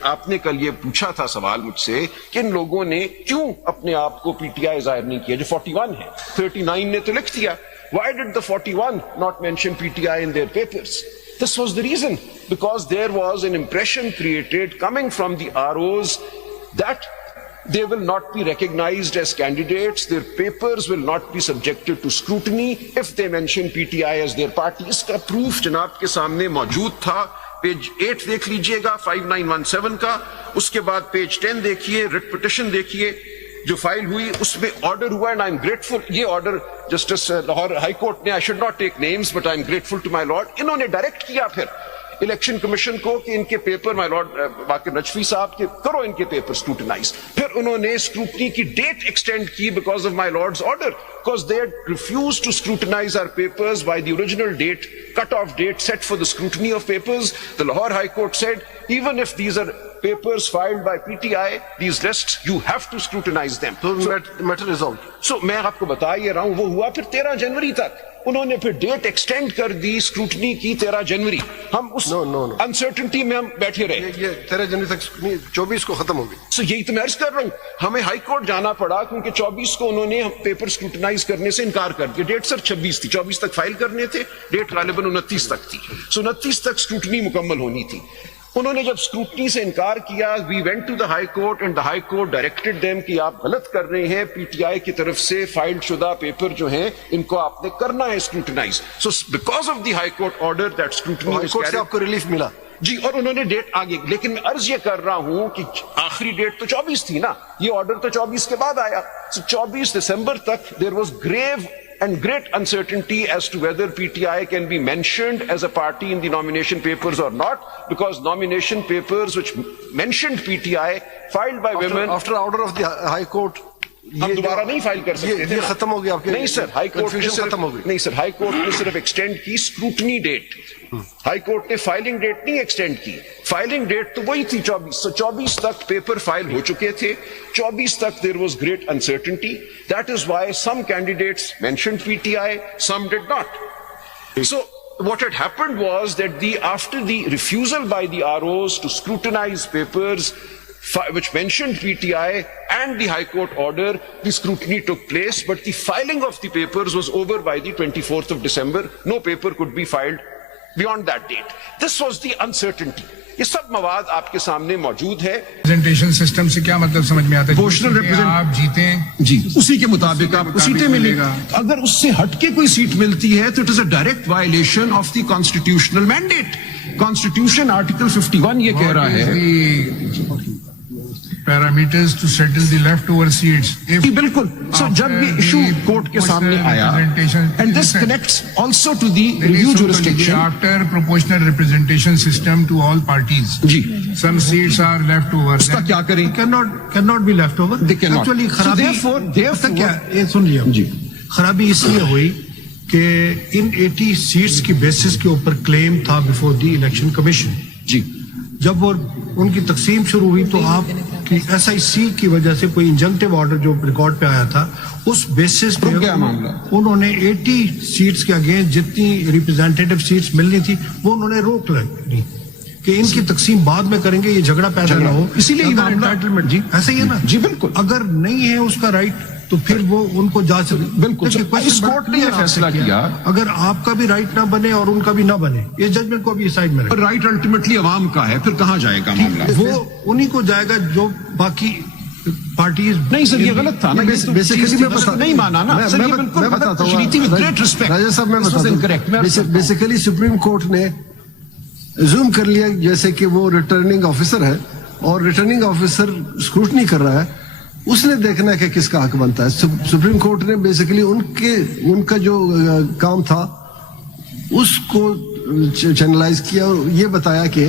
آپ نے کل یہ پوچھا تھا سوال مجھ سے کہ ان لوگوں نے کیوں اپنے آپ کو پی ٹی آئی ظاہر نہیں کیا جو 41 ہے 39 نے تو لکھ دیا. Why did the 41 not mention PTI in their papers? This was the reason, because there was an impression created coming from the ROs that they will not be recognized as candidates, their papers will not be subjected to scrutiny if they mention PTI as their party. اس کا proof جناب کے سامنے موجود تھا. Page 8 دیکھ لیجئے گا 5917 کا, اس کے بعد پیج 10 دیکھیے, ریٹ پٹیشن دیکھیے جو فائل ہوئی, اس میں آرڈر ہوا, اینڈ آئی ایم گریٹفل. یہ order justice Lahore high court نے, I should not take names but I am grateful to my lord, انہوں نے ڈائریکٹ کیا پھر الیکشن کمیشن کو کہ ان کے پیپر, مائی لارڈ باقر نجفی صاحب کے, کرو ان کے پیپر اسکروٹنائز. پھر انہوں نے اسکروٹنی کی ڈیٹ ایکسٹینڈ کی because of my Lords order, because they had refused to scrutinize our papers by the original date, cut-off date set for the scrutiny of papers. The Lahore High Court said, even if these are papers filed by PTI, these lists, you have to scrutinize them. So matter resolved. So میں آپ کو بتا یہ رہا ہوں, وہ ہوا پھر 13 جنوری تک. انہوں نے پھر ڈیٹ ایکسٹینڈ کر دی اسکروٹنی کی 13 جنوری. ہم اس انسرٹنٹی میں ہم بیٹھے رہے. یہ 13 جنوری تک 24 کو ختم ہوگی. سو یہی تو میں عرض کر رہا ہوں, ہمیں ہائی کورٹ جانا پڑا کیونکہ 24 کو انہوں نے پیپر اسکروٹنائز کرنے سے انکار کر دیا. ڈیٹ سر 26 تھی, 24 تک فائل کرنے تھے, ڈیٹ غالباً 29 تک تھی. سو 29 تک اسکروٹنی مکمل ہونی تھی. انہوں نے جب اسکروٹنی سے انکار کیا, we went to the high court and the high court directed them کہ آپ غلط کر رہے ہیں, پی ٹی آئی کی طرف سے فائل شدہ پیپر جو ہیں ان کو آپ نے کرنا ہے scrutinise. So because of the high court order that scrutiny high court سے آپ کو ریلیف ملا جی, اور انہوں نے ڈیٹ آگے. لیکن میں عرض یہ کر رہا ہوں کہ آخری ڈیٹ تو 24 تھی نا, یہ آرڈر تو 24 کے بعد آیا. 24 دسمبر تک there was grave and great uncertainty as to whether PTI can be mentioned as a party in the nomination papers or not, because nomination papers which mentioned PTI filed by women after order of the high court ہم دوبارہ نہیں file کر سکتے تھے. یہ ختم ہو گیا آپ کے. نہیں سر, ہائی کورٹ ختم ہو گئی. نہیں سر, ہائی کورٹ نے صرف ایکسٹینڈ کی اسکروٹنی ڈیٹ. ہائی کورٹ نے فائلنگ ڈیٹ نہیں ایکسٹینڈ کی. فائلنگ ڈیٹ تو وہی تھی 24. 24 تک پیپر فائل ہو چکے تھے. 24 تک there was great uncertainty. That is why some candidates mentioned PTI, some did not. So what had happened was that after the refusal by the ROs to scrutinize papers which mentioned PTI and the High Court order, the scrutiny took place, but the filing of the papers was over by the 24th of December. No paper could be filed beyond that date. This was the uncertainty. یہ سب مواد آپ کے سامنے موجود ہے. Representation system سے کیا مطلب سمجھ میں آتا ہے؟ پروپورشنل آپ جیتے جی, اسی کے مطابق آپ کو سیٹیں ملے گا. اگر اس سے ہٹ کے کوئی سیٹ ملتی ہے تو it is a direct violation of the constitutional mandate. Constitution article 51 یہ کہہ رہا ہے parameters to settle the left over seats. جی بالکل. سو جب یہ ایشو کورٹ کے سامنے آیا, and this connects also to the review jurisdiction after proportional representation system to all parties. جی, some seats are left over. اس کا کیا کریں؟ cannot be left over. Actually سن لیا, خرابی اس لیے ہوئی کہ ان 80 سیٹس کی بیسس کے اوپر کلیم تھا بفور دی الیکشن کمیشن. جی, جب وہ ان کی تقسیم شروع ہوئی تو آپ کی ایس آئی سی کی وجہ سے کوئی انجنکٹیو آرڈر جو ریکارڈ پہ آیا تھا, اس بیسس پہ انہوں نے 80 سیٹس کے اگینسٹ جتنی ریپرزینٹیٹو سیٹس ملنی تھی وہ انہوں نے روک لی کہ ان کی تقسیم بعد میں کریں گے, یہ جھگڑا پیدا نہ ہو. اسی لیے انٹائٹلمنٹ. جی ایسا ہی ہے نا. جی بالکل. اگر نہیں ہے اس کا رائٹ تو پھر وہ ان کو جا سکتے. بالکل. اس کورٹ نے یہ فیصلہ کیا, اگر آپ کا بھی رائٹ نہ بنے اور ان کا بھی نہ بنے, یہ ججمنٹ کو بھی سائڈ میں رکھیں. رائٹ الٹیمیٹلی عوام کا ہے, پھر کہاں جائے گا معاملہ؟ وہ انہیں کو جائے گا جو باقی پارٹیز. نہیں سر, یہ غلط تھا نا. نہیں مانا نا. میں بتاتا ہوں. بیسیکلی سپریم کورٹ نے زوم کر لیا جیسے کہ وہ ریٹرننگ آفیسر ہے اور ریٹرننگ آفیسر اسکروٹنی کر رہا ہے, اس نے دیکھنا کہ کس کا حق بنتا ہے. سپریم کورٹ نے بیسیکلی ان کا جو کام تھا اس کو چینلائز کیا اور یہ بتایا کہ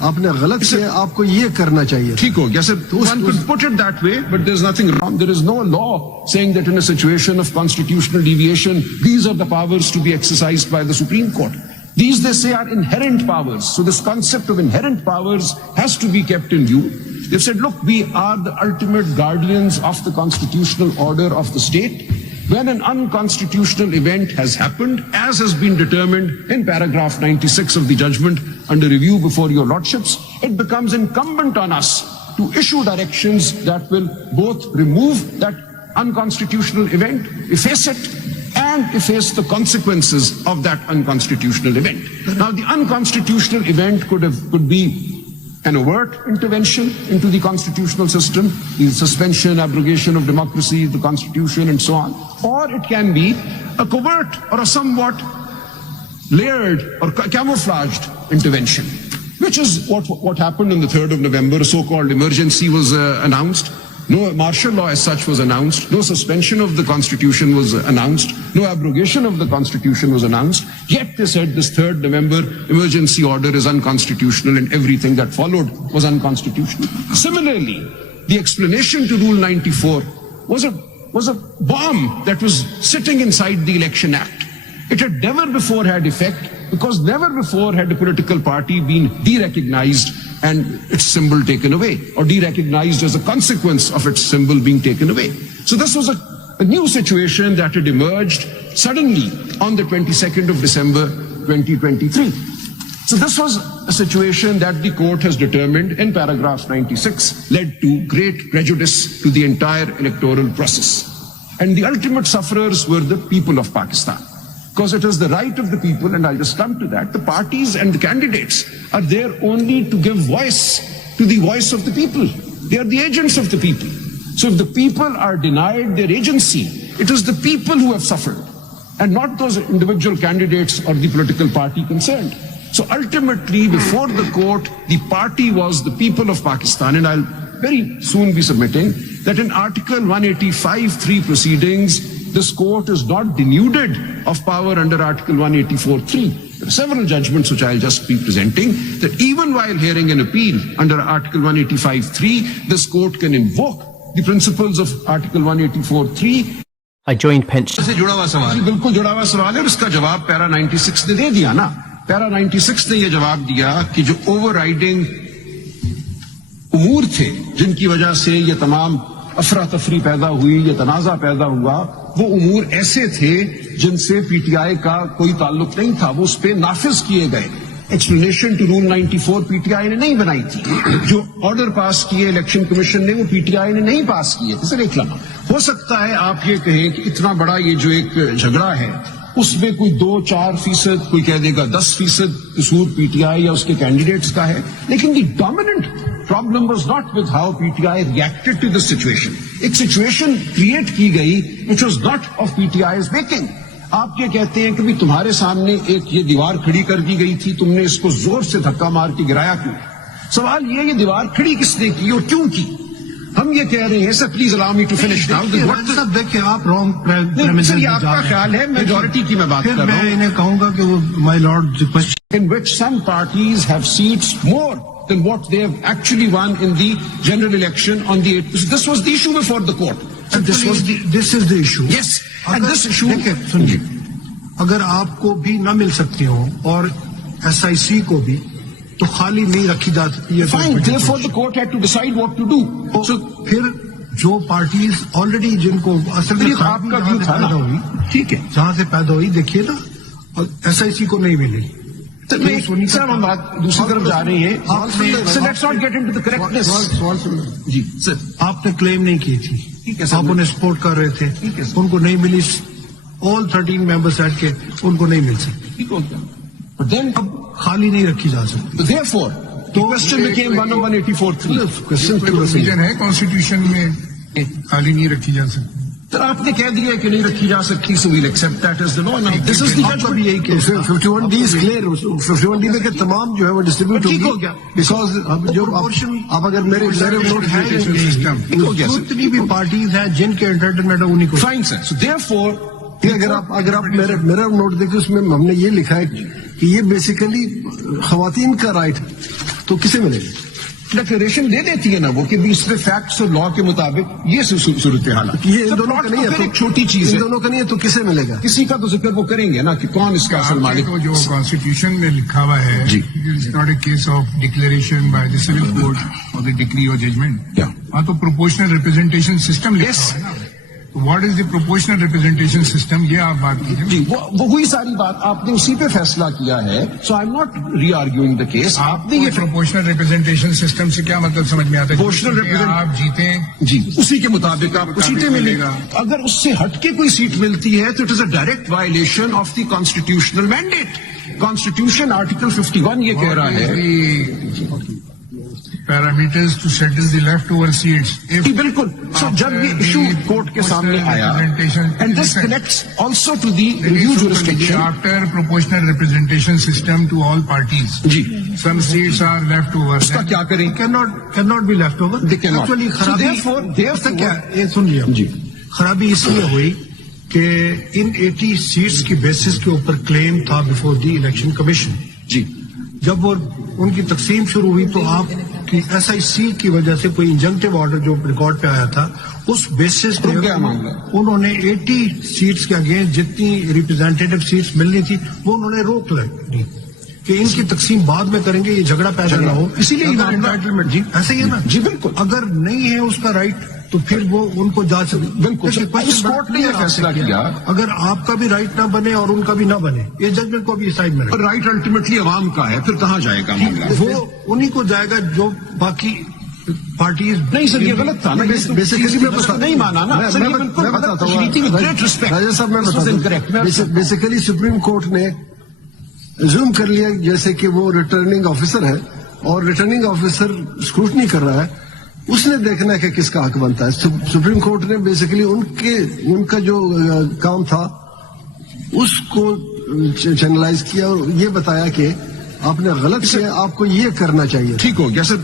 آپ نے غلط کیا, آپ کو یہ کرنا چاہیے. ٹھیک ہو گیا سر. One could put it that way, but there is nothing wrong. There is no law saying that in a situation of constitutional deviation, these are the powers to be exercised by the Supreme Court. These, they say, are inherent powers. So this concept of inherent powers has to be kept in view. They've said, look, we are the ultimate guardians of the constitutional order of the state. When an unconstitutional event has happened, as has been determined in paragraph 96 of the judgment under review before your lordships, it becomes incumbent on us to issue directions that will both remove that unconstitutional event, efface it, and efface the consequences of that unconstitutional event. Now, the unconstitutional event could be an overt intervention into the constitutional system, the suspension, abrogation of democracy, the constitution, and so on. Or it can be a covert or a somewhat layered or camouflaged intervention, which is what happened on the 3rd of November. A so-called emergency was announced. No martial law as such was announced. No suspension of the constitution was announced. No abrogation of the constitution was announced. Yet they said this 3rd November emergency order is unconstitutional and everything that followed was unconstitutional. Similarly, the explanation to Rule 94 was a bomb that was sitting inside the Election Act. It had never before had effect because never before had a political party been de-recognized and its symbol taken away, or de-recognized as a consequence of its symbol being taken away. So this was a new situation that had emerged suddenly on the 22nd of December 2023. So this was a situation that the court has determined in paragraph 96 led to great prejudice to the entire electoral process. And the ultimate sufferers were the people of Pakistan. Because it is the right of the people, and I'll just come to that, the parties and the candidates are there only to give voice to the voice of the people. They are the agents of the people. So if the people are denied their agency, it is the people who have suffered, and not those individual candidates or the political party concerned. So ultimately, before the court, the party was the people of Pakistan, and I'll very soon be submitting that in Article 185(3) proceedings, this court is not denuded of power under Article 184(3). There are several judgments which I'll just be presenting, that even while hearing an appeal under Article 185(3), this court can invoke the principles of Article 184(3). I joined pension. سے جڑا ہوا سوال ہے، بالکل جڑا ہوا سوال ہے، اور اس کا جواب پیرا 96 نے دے دیا نا. پیرا 96 نے یہ جواب دیا کہ جو اوور رائڈنگ امور تھے جن کی وجہ سے یہ تمام افراتفری پیدا ہوئی، یہ تنازع پیدا ہوا، وہ امور ایسے تھے جن سے پی ٹی آئی کا کوئی تعلق نہیں تھا، وہ اس پہ نافذ کیے گئے. Explanation to rule 94 PTI نے نہیں بنائی تھی. جو آرڈر پاس کیے الیکشن کمیشن نے وہ پی ٹی آئی نے نہیں پاس کیے. سر ایک لمحہ ہو سکتا ہے آپ یہ کہیں کہ اتنا بڑا یہ جو ایک جھگڑا ہے اس میں کوئی 2-4%، کوئی کہہ دے گا 10% قصور پی ٹی آئی یا اس کے کینڈیڈیٹس کا ہے، لیکن the dominant problem was not with how PTI reacted to this situation. ایک سچویشن کریٹ کی گئی which was not of PTI's making. آپ یہ کہتے ہیں کہ بھی تمہارے سامنے ایک یہ دیوار کھڑی کر دی گئی تھی، تم نے اس کو زور سے دھکا مار کے گرایا کیوں؟ سوال یہ دیوار کھڑی کس نے کی اور کیوں کی؟ ہم یہ کہہ رہے ہیں sir please allow me to finish now. دیکھیں آپ رانگ سر یہ آپ کا خیال ہے، میجورٹی کی میں بات کر رہا ہوں. میں انہیں کہوں گا کہ وہ مائی lord in which some parties have seats more than what they have actually won in the general election on the 8th. This was the issue before the court. And this is the issue. Yes. And this issue. سنیے، اگر آپ کو بھی نہ مل سکتی ہوں اور ایس آئی سی کو بھی، تو خالی نہیں رکھی جا سکتی ہے. Fine. Therefore the court had to decide what to do. So پھر جو پارٹیز آلریڈی جن کو اصل میں آپ کا ویو تھا نا، ٹھیک ہے، جہاں سے پیدا ہوئی، دیکھیے نا ایس آئی سی کو نہیں ملی. سر ہم بات دوسری طرف جا رہے ہیں. جی سر، آپ نے کلیم نہیں کی تھی، آپ انہیں سپورٹ کر رہے تھے، ان کو نہیں ملی. آل 13 ممبرز ایڈ کے ان کو نہیں مل سکتی، اب خالی نہیں رکھی جا سکتی. Therefore, the question became 184(3). Provision ہے کانسٹیٹیوشن میں خالی نہیں رکھی جا سکتی. سر آپ نے کہہ دیا کہ نہیں رکھی جا سکتی، so we'll accept that as the law. Now this is the judgment. یہی کہ 51D is clear. 51D میں کہ تمام جو ہے وہ ڈسٹریبیوٹ ہوگی. بیکاز جو آپ اگر میرے نوٹ ہے جتنی بھی پارٹیز ہیں جن کے انٹرٹینمنٹ ہے انہیں کو. Fine sir. So therefore, اگر آپ میرا نوٹ دیکھیں اس میں ہم نے یہ لکھا ہے کہ یہ بیسیکلی خواتین کا رائٹ ہے، تو کسے ملے گا؟ ڈکلریشن دے دیتی ہے نا وہ کہ اس میں فیکٹس اور لا کے مطابق یہ صورتحال ہے. یہ ان دونوں کا نہیں ہے، ایک چھوٹی چیز ہے، ان دونوں کا نہیں ہے، تو کسے ملے گا؟ کسی کا تو ذکر وہ کریں گے نا کہ کون اس کا اصل مالک. جو کانسٹیٹیوشن میں لکھا ہوا ہے، it's not a case of declaration by the civil court اور دی ڈگری اور ججمنٹ. وہاں تو پروپورشنل ریپرزینٹیشن سسٹم لکھا ہوا ہے نا. What is the proportional representation system? یہ آپ بات کیجیے. جی وہی ساری بات آپ نے اسی پہ فیصلہ کیا ہے. So I am not rearguing the case. آپ نے یہ پروپورشنل ریپرزینٹیشن سسٹم سے کیا مطلب سمجھ میں آتا ہے؟ Proportional آپ جیتے جی اسی کے مطابق آپ کو سیٹیں ملے گا. اگر اس سے ہٹ کے کوئی سیٹ ملتی ہے تو it is a direct violation of the constitutional mandate. Constitution article 51 یہ کہہ رہا ہے. Parameters to settle the left over seats. جی بالکل. سو جب یہ ایشو کورٹ کے سامنے آیا and this connects also to the review jurisdiction after proportional representation system to all parties. جی some seats are left over. اس کا کیا کریں؟ cannot be left over. They cannot. Actually So therefore کیا یہ سن لیا جی خرابی اس لیے ہوئی کہ ان 80 سیٹس کی بیسس کے اوپر کلیم تھا بفور دی الیکشن کمیشن. جی جب وہ ان کی تقسیم شروع ہوئی تو آپ کی ایس آئی سی کی وجہ سے کوئی انجنکٹیو آرڈر جو ریکارڈ پہ آیا تھا اس بیسس پہ کیا معاملہ؟ انہوں نے 80 سیٹس کے اگینسٹ جتنی ریپرزینٹیٹو سیٹس ملنی تھی وہ انہوں نے روک لی کہ ان کی تقسیم بعد میں کریں گے, یہ جھگڑا پیدا نہ ہو. اسی لیے انٹائٹلمنٹ جی ایسا ہی ہے نا. جی بالکل. اگر نہیں ہے اس کا رائٹ تو پھر وہ ان کو جا سکتے. بالکل. اس کورٹ نے یہ فیصلہ کیا اگر آپ کا بھی رائٹ نہ بنے اور ان کا بھی نہ بنے, یہ ججمنٹ کو بھی سائڈ میں رکھیں. رائٹ الٹیمیٹلی عوام کا ہے, پھر کہاں جائے گا معاملہ؟ وہ انہیں کو جائے گا جو باقی پارٹیز. نہیں سر یہ غلط تھا. بیسیکلی نہیں مانا نا. میں بتاتا ہوں راجا صاحب, میں بتاتا ہوں بیسیکلی سپریم کورٹ نے زوم کر لیا جیسے کہ وہ ریٹرننگ آفیسر ہے اور ریٹرننگ آفیسر اسکروٹنی کر رہا ہے, اس نے دیکھنا ہے کہ کس کا حق بنتا ہے. سپریم کورٹ نے بیسیکلی ان کا جو کام تھا اس کو چینلائز کیا اور یہ بتایا کہ آپ نے غلط کیا, آپ کو یہ کرنا چاہیے. ٹھیک ہو گیا سر.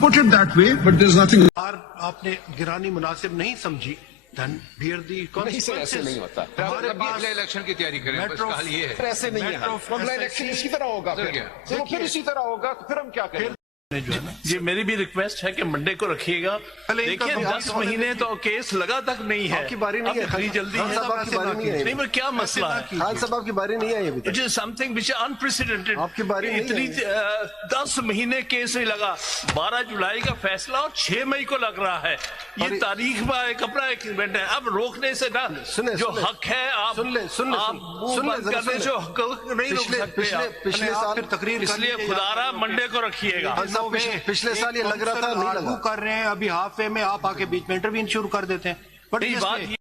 put it that way, but there's nothing. آپ نے گرانی مناسب نہیں سمجھی then bear the consequences. ایسے نہیں ہوتا. اگلے الیکشن کی تیاری کریں, بس حال یہ ہے. ایسے نہیں ہے. اگلا الیکشن اسی طرح ہوگا. پھر اسی طرح ہوگا تو پھر ہم کیا کریں؟ جو ہے نا یہ میری بھی ریکویسٹ ہے کہ منڈے کو رکھیے گا. دیکھیے 10 مہینے تو کیس لگا تک نہیں ہے. آپ کی باری نہیں ہے. اتنی جلدی ہے. نہیں کیا مسئلہ ہے؟ خان صاحب آپ کی باری نہیں آئی ابھی تک. It is some thing which unprecedented. آپ کی باری نہیں اتنی 10 مہینے کیس نہیں لگا. 12 جولائی کا فیصلہ اور 6 مئی کو لگ رہا ہے. یہ تاریخ میں ایک اپنا ایک ایونٹ ہے. اب روکنے سے نا جو حق ہے آپ بند کرنے سے نہیں روک سکتے. پچھلے سال تقریر اس لیے خدا رہا منڈے کو رکھیے گا. پچھلے سال یہ لگ رہا تھا نہیں لگا. کر رہے ہیں ابھی ہاف وے میں آپ آ کے بیچ میں انٹرویو شروع کر دیتے ہیں. بات